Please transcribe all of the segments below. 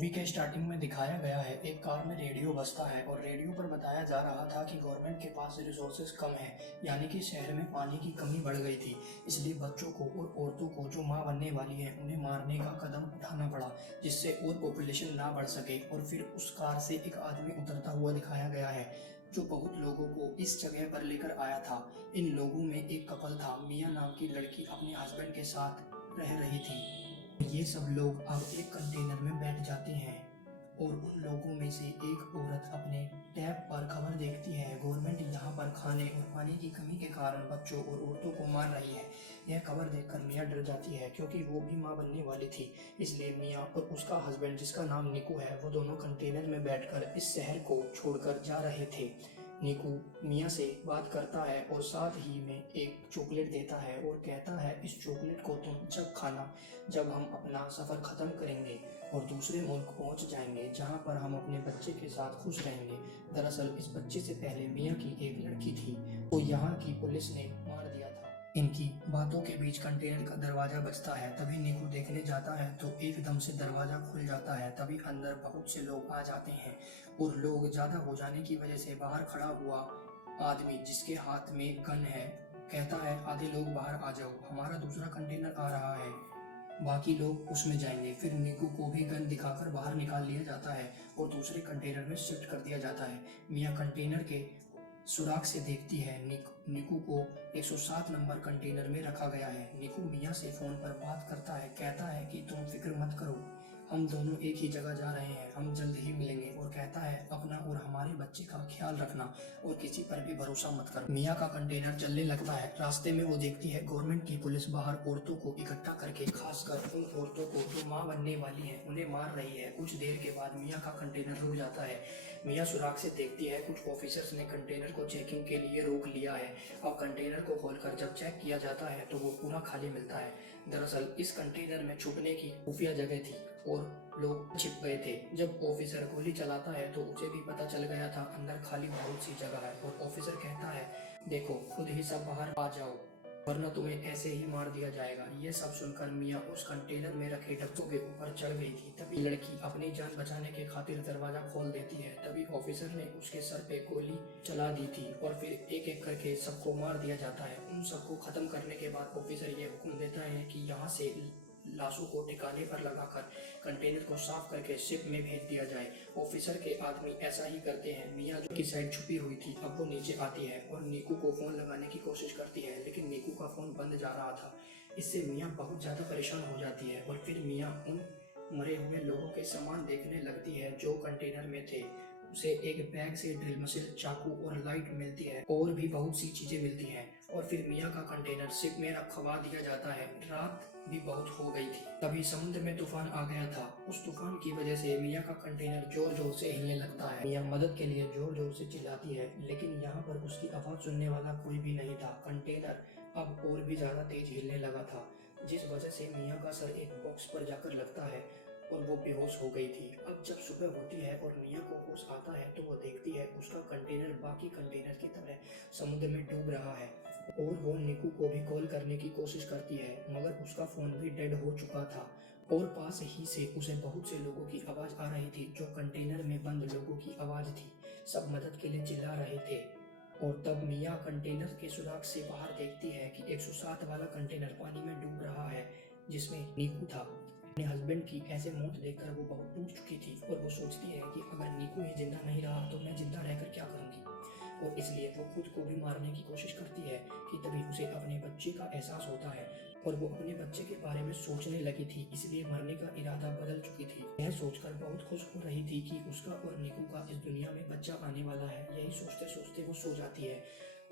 Movie के starting में दिखाया गया है एक कार में रेडियो बजता है और रेडियो पर बताया जा रहा था कि गवर्नमेंट के पास रिसोर्सेज कम है, यानी कि शहर में पानी की कमी बढ़ गई थी। इसलिए बच्चों को और औरतों को जो मां बनने वाली है उन्हें मारने का कदम उठाना पड़ा, जिससे और पॉपुलेशन ना बढ़ सके। और फिर उस कार से एक आदमी उतरता हुआ दिखाया गया है जो बहुत लोगों को इस जगह पर लेकर आया था। इन लोगों में एक कपल था, मियाँ नाम की लड़की अपने हस्बैंड के साथ रह रही थी। ये सब लोग अब एक कंटेनर में बैठ जाते हैं और उन लोगों में से एक औरत अपने टैब पर खबर देखती है गवर्नमेंट यहाँ पर खाने और पानी की कमी के कारण बच्चों और औरतों को मार रही है। यह खबर देखकर मियाँ डर जाती है क्योंकि वो भी माँ बनने वाली थी। इसलिए मियाँ और उसका हस्बैंड जिसका नाम निकू है वो दोनों कंटेनर में बैठकर इस शहर को छोड़कर जा रहे थे। निकू मियाँ से बात करता है और साथ ही में एक चॉकलेट देता है और कहता है इस चॉकलेट को तुम जब खाना जब हम अपना सफ़र ख़त्म करेंगे और दूसरे मुल्क पहुंच जाएंगे जहां पर हम अपने बच्चे के साथ खुश रहेंगे। दरअसल इस बच्चे से पहले मियाँ की एक लड़की थी तो यहाँ की पुलिस ने मार दिया था। इनकी बातों के बीच कंटेनर का दरवाजा बजता है। तभी निकू देखने जाता है तो एकदम से दरवाजा खुल जाता है। तभी अंदर बहुत से लोग आ जाते हैं और लोग ज़्यादा हो जाने की वजह से बाहर खड़ा हुआ आदमी जिसके हाथ में गन है कहता है आधे लोग बाहर आ जाओ, हमारा दूसरा कंटेनर आ रहा है, बाकी लोग उसमें जाएंगे। फिर निकू को भी गन दिखाकर बाहर निकाल लिया जाता है और दूसरे कंटेनर में शिफ्ट कर दिया जाता है। मियाँ कंटेनर के सुराग से देखती है निकू को 107 नंबर कंटेनर में रखा गया है। निकू मियाँ से फ़ोन पर बात करता है, कहता है कि तुम फिक्र मत करो, हम दोनों एक ही जगह जा रहे हैं, हम जल्द ही मिलेंगे। और कहता है अपना और हमारे बच्चे का ख्याल रखना और किसी पर भी भरोसा मत करो। मियाँ का कंटेनर चलने लगता है। रास्ते में वो देखती है गवर्नमेंट की पुलिस बाहर औरतों को इकट्ठा करके खासकर उन औरतों को जो माँ बनने वाली है उन्हें मार रही है। कुछ देर के बाद मियाँ का कंटेनर रुक जाता है। मियाँ सुराग से देखती है कुछ ऑफिसर्स ने कंटेनर को चेकिंग के लिए रोक लिया है। अब कंटेनर को खोलकर जब चेक किया जाता है तो वो पूरा खाली मिलता है। दरअसल इस कंटेनर में छुपने की खुफिया जगह थी और लोग छिप गए थे। जब ऑफिसर गोली चलाता है तो उसे भी पता चल गया था अंदर खाली बहुत सी जगह है और ऑफिसर कहता है देखो खुद ही सब बाहर आ जाओ वरना तुम्हें ऐसे ही मार दिया जाएगा। ये सब सुनकर मियाँ उस कंटेनर में रखे डब्बों के ऊपर चढ़ गई थी। तभी लड़की अपनी जान बचाने के खातिर दरवाजा खोल देती है। तभी ऑफिसर ने उसके सर पे गोली चला दी थी और फिर एक एक करके सबको मार दिया जाता है। उन सबको खत्म करने के बाद ऑफिसर ये हुक्म देता है कि यहाँ से लाशों को ठिकाने पर लगाकर कंटेनर को साफ करके शिप में भेज दिया जाए। ऑफिसर के आदमी ऐसा ही करते हैं। मियाँ जो की साइड छुपी हुई थी अब वो नीचे आती है और नीकू को फ़ोन लगाने की कोशिश करती है, लेकिन नीकू का फ़ोन बंद जा रहा था। इससे मियाँ बहुत ज़्यादा परेशान हो जाती है और फिर मियाँ उन मरे हुए लोगों के सामान देखने लगती है जो कंटेनर में थे। उसे एक बैग से ड्रिल मशीन, चाकू और लाइट मिलती है और भी बहुत सी चीजें मिलती हैं। और फिर मियाँ का कंटेनर शिप में रखवा दिया जाता है। रात भी बहुत हो गई थी। तभी समुद्र में तूफान आ गया था। उस तूफान की वजह से मियाँ का कंटेनर जोर जोर से हिलने लगता है। मियाँ मदद के लिए जोर जोर से चिल्लाती है, लेकिन यहाँ पर उसकी आवाज सुनने वाला कोई भी नहीं था। कंटेनर अब और भी ज्यादा तेज हिलने लगा था, जिस वजह से मियाँ का सर एक बॉक्स पर जाकर लगता है और वो बेहोश हो गई थी। अब जब सुबह होती है और मियाँ को होश आता है तो वो देखती है उसका कंटेनर बाकी कंटेनर की तरह समुद्र में डूब रहा है। और वो निकू को भी कॉल करने की कोशिश करती है मगर उसका फ़ोन भी डेड हो चुका था और पास ही से उसे बहुत से लोगों की आवाज़ आ रही थी जो कंटेनर में बंद लोगों की आवाज़ थी। सब मदद के लिए चिल्ला रहे थे। और तब मियाँ कंटेनर के सुराग से बाहर देखती है कि 107 वाला कंटेनर पानी में डूब रहा है जिसमें नीकू था। अपने हस्बैंड की ऐसे मौत देखकर वो बहुत टूट चुकी थी और वो सोचती है कि अगर नीकू ही जिंदा नहीं रहा तो मैं जिंदा रहकर क्या करूंगी। और इसलिए वो खुद को भी मारने की कोशिश करती है कि तभी उसे अपने बच्चे का एहसास होता है और वो अपने बच्चे के बारे में सोचने लगी थी, इसलिए मरने का इरादा बदल चुकी थी। यह सोचकर बहुत खुश हो रही थी कि उसका और निकू का इस दुनिया में बच्चा आने वाला है। यही सोचते सोचते वो सो जाती है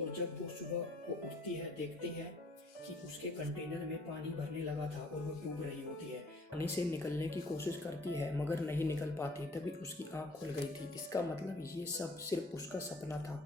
और जब वो सुबह को उठती है देखती है कि उसके कंटेनर में पानी भरने लगा था और वो डूब रही होती है। पानी से निकलने की कोशिश करती है मगर नहीं निकल पाती। तभी उसकी आंख खुल गई थी। इसका मतलब ये सब सिर्फ उसका सपना था।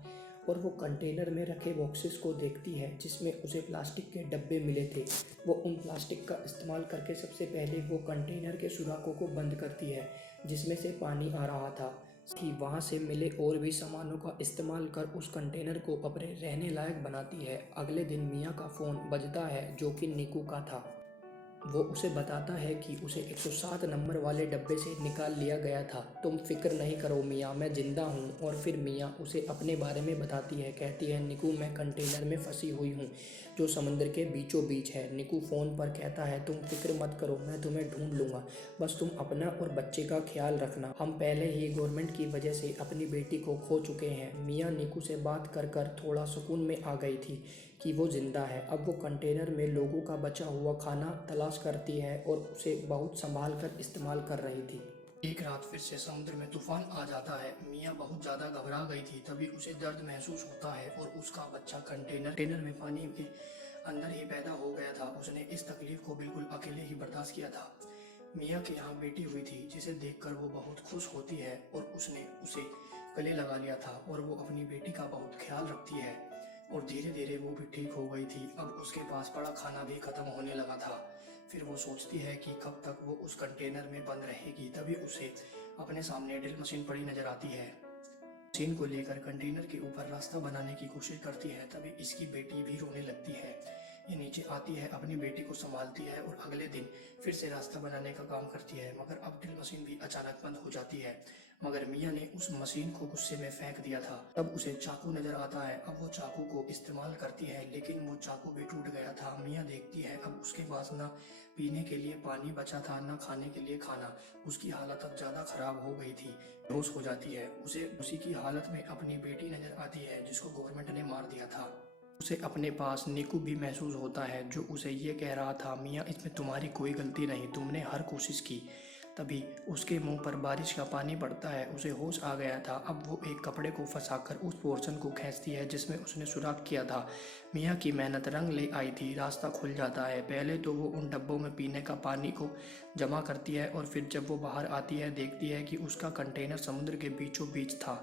और वो कंटेनर में रखे बॉक्सेस को देखती है जिसमें उसे प्लास्टिक के डब्बे मिले थे। वो उन प्लास्टिक का इस्तेमाल करके सबसे पहले वो कंटेनर के सुराखों को बंद करती है जिसमें से पानी आ रहा था कि वहाँ से मिले और भी सामानों का इस्तेमाल कर उस कंटेनर को अपने रहने लायक बनाती है। अगले दिन मियाँ का फ़ोन बजता है जो कि निकू का था। वो उसे बताता है कि उसे 107 नंबर वाले डब्बे से निकाल लिया गया था। तुम फिक्र नहीं करो मियाँ, मैं जिंदा हूँ। और फिर मियाँ उसे अपने बारे में बताती है। कहती है, निकू मैं कंटेनर में फंसी हुई हूँ जो समुद्र के बीचों बीच है। निकू फ़ोन पर कहता है, तुम फिक्र मत करो, मैं तुम्हें ढूंढ लूँगा, बस तुम अपना और बच्चे का ख्याल रखना। हम पहले ही गवर्नमेंट की वजह से अपनी बेटी को खो चुके हैं। मियाँ निकू से बात कर कर थोड़ा सुकून में आ गई थी कि वो जिंदा है। अब वो कंटेनर में लोगों का बचा हुआ खाना तलाश करती है और उसे बहुत संभाल कर इस्तेमाल कर रही थी। एक रात फिर से समुद्र में तूफान आ जाता है। मियाँ बहुत ज़्यादा घबरा गई थी। तभी उसे दर्द महसूस होता है और उसका बच्चा कंटेनर में पानी के अंदर ही पैदा हो गया था। उसने इस तकलीफ को बिल्कुल अकेले ही बर्दाश्त किया था। मियाँ के यहाँ बेटी हुई थी जिसे देखकर वो बहुत खुश होती है और उसने उसे गले लगा लिया था और वो अपनी बेटी का बहुत ख्याल रखती है। और धीरे धीरे वो भी ठीक हो गई थी। अब उसके पास पड़ा खाना भी खत्म होने लगा था। फिर वो सोचती है कि कब तक वो उस कंटेनर में बंद रहेगी। तभी उसे अपने सामने ड्रिल मशीन पड़ी नजर आती है। मशीन को लेकर कंटेनर के ऊपर रास्ता बनाने की कोशिश करती है। तभी इसकी बेटी भी रोने लगती है। ये नीचे आती है, अपनी बेटी को संभालती है और अगले दिन फिर से रास्ता बनाने का काम करती है। मगर अब ड्रिल मशीन भी अचानक बंद हो जाती है। मगर मियाँ ने उस मशीन को गुस्से में फेंक दिया था। तब उसे चाकू नजर आता है। अब वो चाकू को इस्तेमाल करती है, लेकिन वो चाकू भी टूट गया था। मियाँ देखती है अब उसके पास ना पीने के लिए पानी बचा था, ना खाने के लिए खाना। उसकी हालत अब ज़्यादा खराब हो गई थी, बेहोश हो जाती है। उसे उसी की हालत में अपनी बेटी नजर आती है जिसको गवर्नमेंट ने मार दिया था। उसे अपने पास निकू भी महसूस होता है जो उसे ये कह रहा था, मियाँ इसमें तुम्हारी कोई गलती नहीं, तुमने हर कोशिश की। तभी उसके मुंह पर बारिश का पानी पड़ता है। उसे होश आ गया था। अब वो एक कपड़े को फंसाकर उस पोर्शन को खींचती है जिसमें उसने सुराख किया था। मियाँ की मेहनत रंग ले आई थी। रास्ता खुल जाता है। पहले तो वो उन डब्बों में पीने का पानी को जमा करती है और फिर जब वो बाहर आती है देखती है कि उसका कंटेनर समुद्र के बीचों बीच था,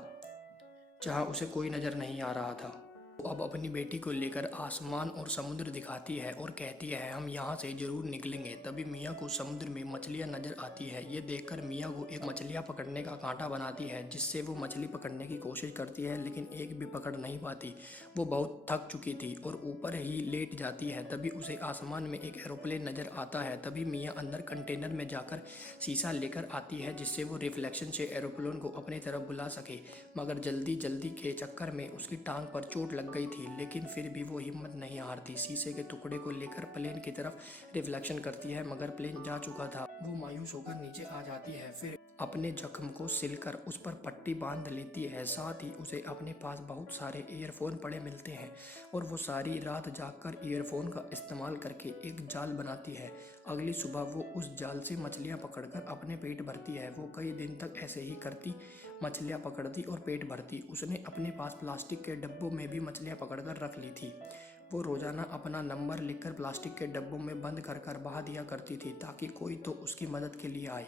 जहाँ उसे कोई नज़र नहीं आ रहा था। वो अब अपनी बेटी को लेकर आसमान और समुद्र दिखाती है और कहती है, हम यहाँ से जरूर निकलेंगे। तभी मियाँ को समुद्र में मछलियाँ नजर आती है। ये देखकर मियाँ को एक मछलियाँ पकड़ने का कांटा बनाती है जिससे वो मछली पकड़ने की कोशिश करती है, लेकिन एक भी पकड़ नहीं पाती। वो बहुत थक चुकी थी और ऊपर ही लेट जाती है। तभी उसे आसमान में एक एरोप्लेन नजर आता है। तभी मियाँ अंदर कंटेनर में जाकर शीशा लेकर आती है जिससे वो रिफ्लेक्शन से एरोप्लेन को अपनी तरफ बुला सके। मगर जल्दी जल्दी के चक्कर में उसकी टांग पर चोट लग गई थी, लेकिन फिर भी वो हिम्मत नहीं हारती। शीशे के टुकड़े को लेकर प्लेन की तरफ रिफ्लेक्शन करती है, मगर प्लेन जा चुका था। वो मायूस होकर नीचे आ जाती है। फिर अपने जख्म को सिलकर उस पर पट्टी बांध लेती है। साथ ही उसे अपने पास बहुत सारे ईयरफोन पड़े मिलते हैं और वो सारी रात जागकर ईयरफोन का इस्तेमाल करके एक जाल बनाती है। अगली सुबह वो उस जाल से मछलियाँ पकड़कर अपने पेट भरती है। वो कई दिन तक ऐसे ही करती, मछलियाँ पकड़ती और पेट भरती। उसने अपने पास प्लास्टिक के डब्बों में भी मछलियाँ पकड़कर रख ली थी। वो रोज़ाना अपना नंबर लिखकर प्लास्टिक के डब्बों में बंद कर कर बहा दिया करती थी ताकि कोई तो उसकी मदद के लिए आए।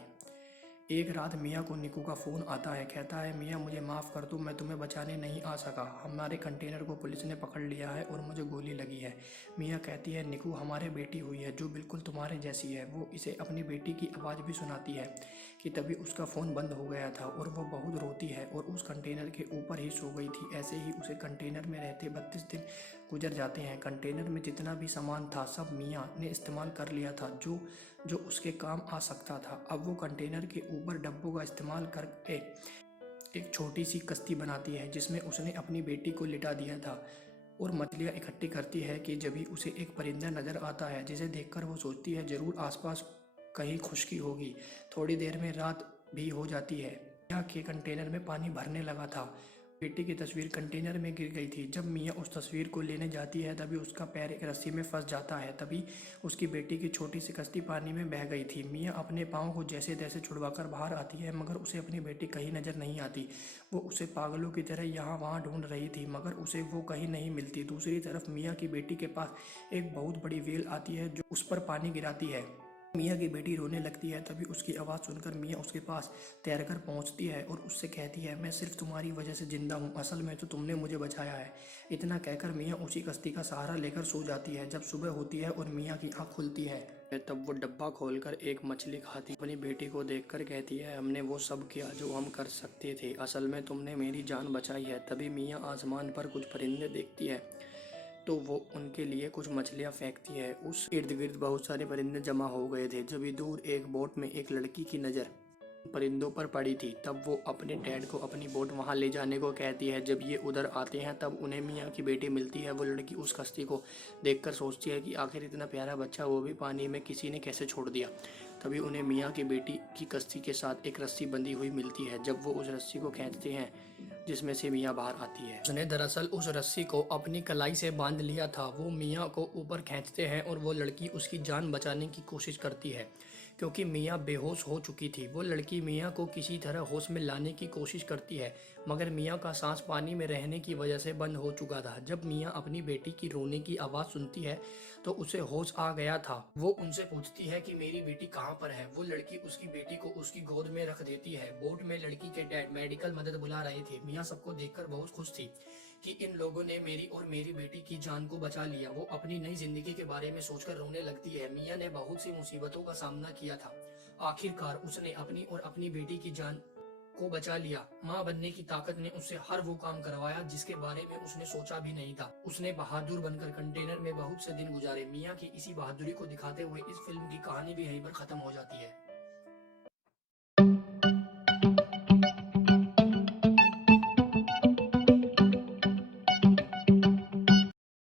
एक रात मियाँ को निकू का फ़ोन आता है। कहता है, मियाँ मुझे माफ़ कर दो, मैं तुम्हें बचाने नहीं आ सका। हमारे कंटेनर को पुलिस ने पकड़ लिया है और मुझे गोली लगी है। मियाँ कहती है, निकू हमारे बेटी हुई है जो बिल्कुल तुम्हारे जैसी है। वो इसे अपनी बेटी की आवाज़ भी सुनाती है कि तभी उसका फ़ोन बंद हो गया था और वो बहुत रोती है और उस कंटेनर के ऊपर ही सो गई थी। ऐसे ही उसे कंटेनर में रहते 32 दिन गुजर जाते हैं। कंटेनर में जितना भी सामान था सब मियाँ ने इस्तेमाल कर लिया था जो जो उसके काम आ सकता था। अब वो कंटेनर के ऊपर डब्बों का इस्तेमाल करके एक छोटी सी कश्ती बनाती है जिसमें उसने अपनी बेटी को लिटा दिया था और मछलियाँ इकट्ठी करती है कि जब भी उसे एक परिंदा नज़र आता है जिसे देखकर वो सोचती है ज़रूर आसपास कहीं खुशकी होगी। थोड़ी देर में रात भी हो जाती है। यहाँ के कंटेनर में पानी भरने लगा था। बेटी की तस्वीर कंटेनर में गिर गई थी। जब मियाँ उस तस्वीर को लेने जाती है तभी उसका पैर एक रस्सी में फंस जाता है। तभी उसकी बेटी की छोटी सी कश्ती पानी में बह गई थी। मियाँ अपने पाँव को जैसे तैसे छुड़वाकर बाहर आती है, मगर उसे अपनी बेटी कहीं नजर नहीं आती। वो उसे पागलों की तरह यहाँ वहाँ ढूंढ रही थी, मगर उसे वो कहीं नहीं मिलती। दूसरी तरफ मियाँ की बेटी के पास एक बहुत बड़ी व्हेल आती है जो उस पर पानी गिराती है। मियाँ की बेटी रोने लगती है। तभी उसकी आवाज़ सुनकर मियाँ उसके पास तैरकर पहुँचती है और उससे कहती है, मैं सिर्फ तुम्हारी वजह से जिंदा हूँ, असल में तो तुमने मुझे बचाया है। इतना कहकर मियाँ उसी कश्ती का सहारा लेकर सो जाती है। जब सुबह होती है और मियाँ की आँख खुलती है तब वो डब्बा खोलकर एक मछली खाती अपनी बेटी को देखकर कहती है, हमने वो सब किया जो हम कर सकते थे, असल में तुमने मेरी जान बचाई है। तभी मियाँ आसमान पर कुछ परिंदे देखती है तो वो उनके लिए कुछ मछलियाँ फेंकती है। उस इर्द गिर्द बहुत सारे परिंदे जमा हो गए थे। जब भी दूर एक बोट में एक लड़की की नज़र परिंदों पर पड़ी थी, तब वो अपने डैड को अपनी बोट वहाँ ले जाने को कहती है। जब ये उधर आते हैं तब उन्हें मियाँ की बेटी मिलती है। वो लड़की उस कश्ती को देखकर सोचती है कि आखिर इतना प्यारा बच्चा वो भी पानी में किसी ने कैसे छोड़ दिया। तभी उन्हें मियाँ की बेटी की कश्ती के साथ एक रस्सी बंधी हुई मिलती है। जब वो उस रस्सी को खींचते हैं जिसमें से मियाँ बाहर आती है, उसने दरअसल उस रस्सी को अपनी कलाई से बांध लिया था। वो मियाँ को ऊपर खींचते हैं और वो लड़की उसकी जान बचाने की कोशिश करती है क्योंकि मियाँ बेहोश हो चुकी थी। वो लड़की मियाँ को किसी तरह होश में लाने की कोशिश करती है, मगर मियाँ का सांस पानी में रहने की वजह से बंद हो चुका था। जब मियाँ अपनी बेटी की रोने की आवाज़ सुनती है तो उसे होश आ गया था। वो उनसे पूछती है कि मेरी बेटी कहाँ पर है। वो लड़की उसकी बेटी को उसकी गोद में रख देती है। बोट में लड़की के डैड मेडिकल मदद बुला रहे थे। मियाँ सबको देखकर बहुत खुश थी कि इन लोगों ने मेरी और मेरी बेटी की जान को बचा लिया। वो अपनी नई जिंदगी के बारे में सोचकर रोने लगती है। मियाँ ने बहुत सी मुसीबतों का सामना किया था, आखिरकार उसने अपनी और अपनी बेटी की जान को बचा लिया। माँ बनने की ताकत ने उससे हर वो काम करवाया जिसके बारे में उसने सोचा भी नहीं था। उसने बहादुर बनकर कंटेनर में बहुत से दिन गुजारे। मियाँ की इसी बहादुरी को दिखाते हुए इस फिल्म की कहानी भी यहीं पर खत्म हो जाती है।